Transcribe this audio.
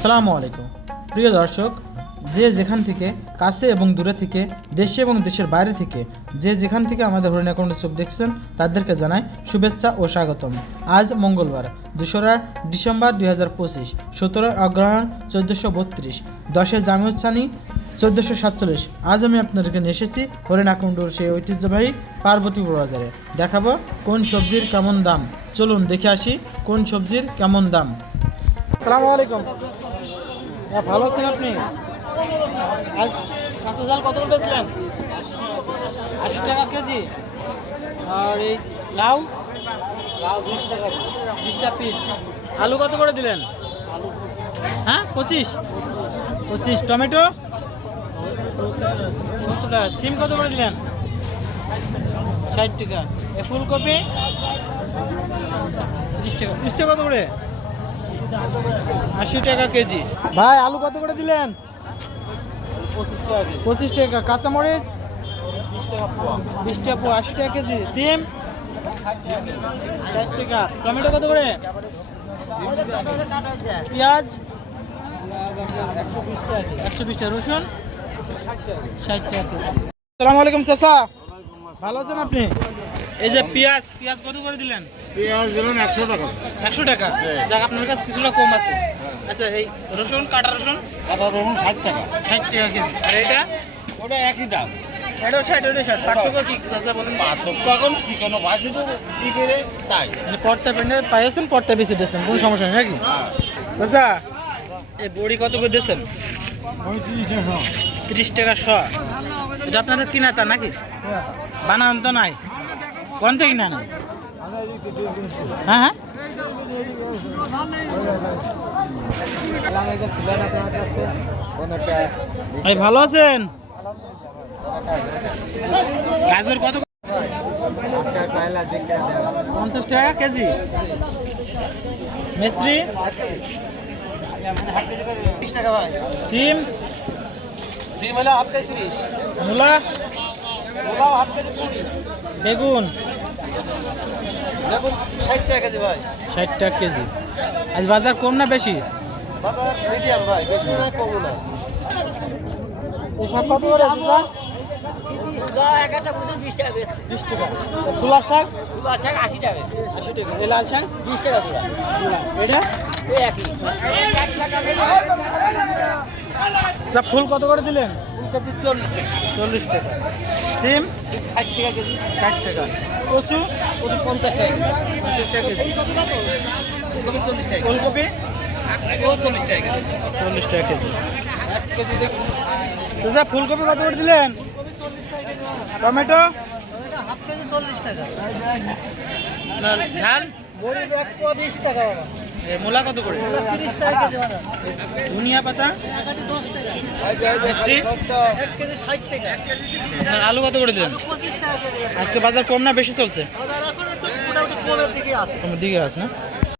আসসালামু আলাইকুম প্রিয় দর্শক, যে যেখান থেকে কাছে এবং দূরে থেকে, দেশে এবং দেশের বাইরে থেকে যে যেখান থেকে আমাদের হরিণ অ্যাকাউন্টে চোখ দেখছেন তাদেরকে জানাই শুভেচ্ছা ও স্বাগতম। আজ মঙ্গলবার 2রা ডিসেম্বর 2025, 17 অগ্রহায়ণ 1432, 10 জামিউচ্ছানি 1447। আজ আমি আপনাদেরকে নিয়ে এসেছি হরিণ অ্যাকাউন্টের সেই ঐতিহ্যবাহী পার্বতীপুর বাজারে। দেখাবো কোন সবজির কেমন দাম। চলুন দেখে আসি কোন সবজির কেমন দাম। আসসালামু আলাইকুম। ভালো আছেন আপনি? আজ কাঁচা ঝাল কত করে বেচলেন? 80 টাকা কেজি। আর এই লাউ 20 টাকা, 20টা পিস। আলু কত করে দিলেন? হ্যাঁ 25। টমেটো 70 টাকা। সিম কত করে দিলেন? 60 টাকা। ফুলকপি 30 টাকা। উস্তে কত করে? 80 টাকা কেজি। ভাই আলু কত করে দিলেন? 25 টাকা। কাঁচামরিচ 20 টাকা পোয়া, 80 টাকা কেজি। সিম 60 টাকা। টমেটো কত করে? পেঁয়াজ 120 টাকা। রসুন 60 টাকা কেজি। আসসালামু আলাইকুম চাচা, ভালো আছেন আপনি? এই যে পেঁয়াজ কত করে দিলেন? পেঁয়াজ দিলাম 100 টাকা। 100 টাকা। যাক আপনার কাছে কিছুটা কম আছে। আচ্ছা এই রসুন, কাটা রসুন? কাটা রসুন 60 টাকা। 60 টাকা কেজি। আর এটা? ওটা একই দাম। এটাও 60, ওটাও 60। পার্থক্য কি চাচা বলেন? পার্থক্য এখন চিকেন ভাজি তো কি করে তাই। মানে পর্তা পেন্ডে পাইছেন, পর্তা বেশি দিয়েছেন, কোনো সমস্যা নেই নাকি? চাচা এই বড়ি কত করে দিয়েছেন? 30 টাকা শ। এটা আপনাদের কিনা তা নাকি? বানান তো নাই, কোন থেকে কিনা নেই? হ্যাঁ হ্যাঁ। ভালো আছেন? গাজর কত? 50 টাকা কেজি। মিস্ত্রি সিম হলো হাফ কেজি 30। মূলা হাফ কেজি 20। বেগুন দেখুন 60 টাকা কেজি ভাই। 60 টাকা কেজি। আজ বাজার কম না বেশি? বাজার মিডিয়াম ভাই, বেশি না কম না। এসব কত করে আছে স্যার? 20 টাকা। সোলার শাক 80 টাকা। 80 টাকা। এই লাল শাক 20 টাকা দিবা। এটা এই একই। আচ্ছা ফুল কত করে দিলেন? ফুলকপি 40 টাকা। 40 টাকা। সিম 60 টাকা কেজি। 60 টাকা। কচু কত 50 টাকা কেজি। 50 টাকা কেজি। ফুলকপি 40 টাকা। ফুলকপি ও 40 টাকা কেজি। 40 টাকা কেজি। 1 কেজি দেখুন। আচ্ছা ফুলকপি কত করে দিলেন? টমেটো হাফ কেজি 40 টাকা। না, ঝাল মরিচ 1 পোয়া 20 টাকা বাবা। মূলা কত করে? 30 টাকা কেজি বাবা। ধনিয়া পাতা একাটি 10 টাকা। মিষ্টি 1 কেজি 60 টাকা। আপনার আলু কত করে দিলেন? 25 টাকা কেজি। আজকে বাজার কম না বেশি চলছে? বাজার এখন একটু মোটামুটি কমের দিকে আছে। আমার দিকে আছে না?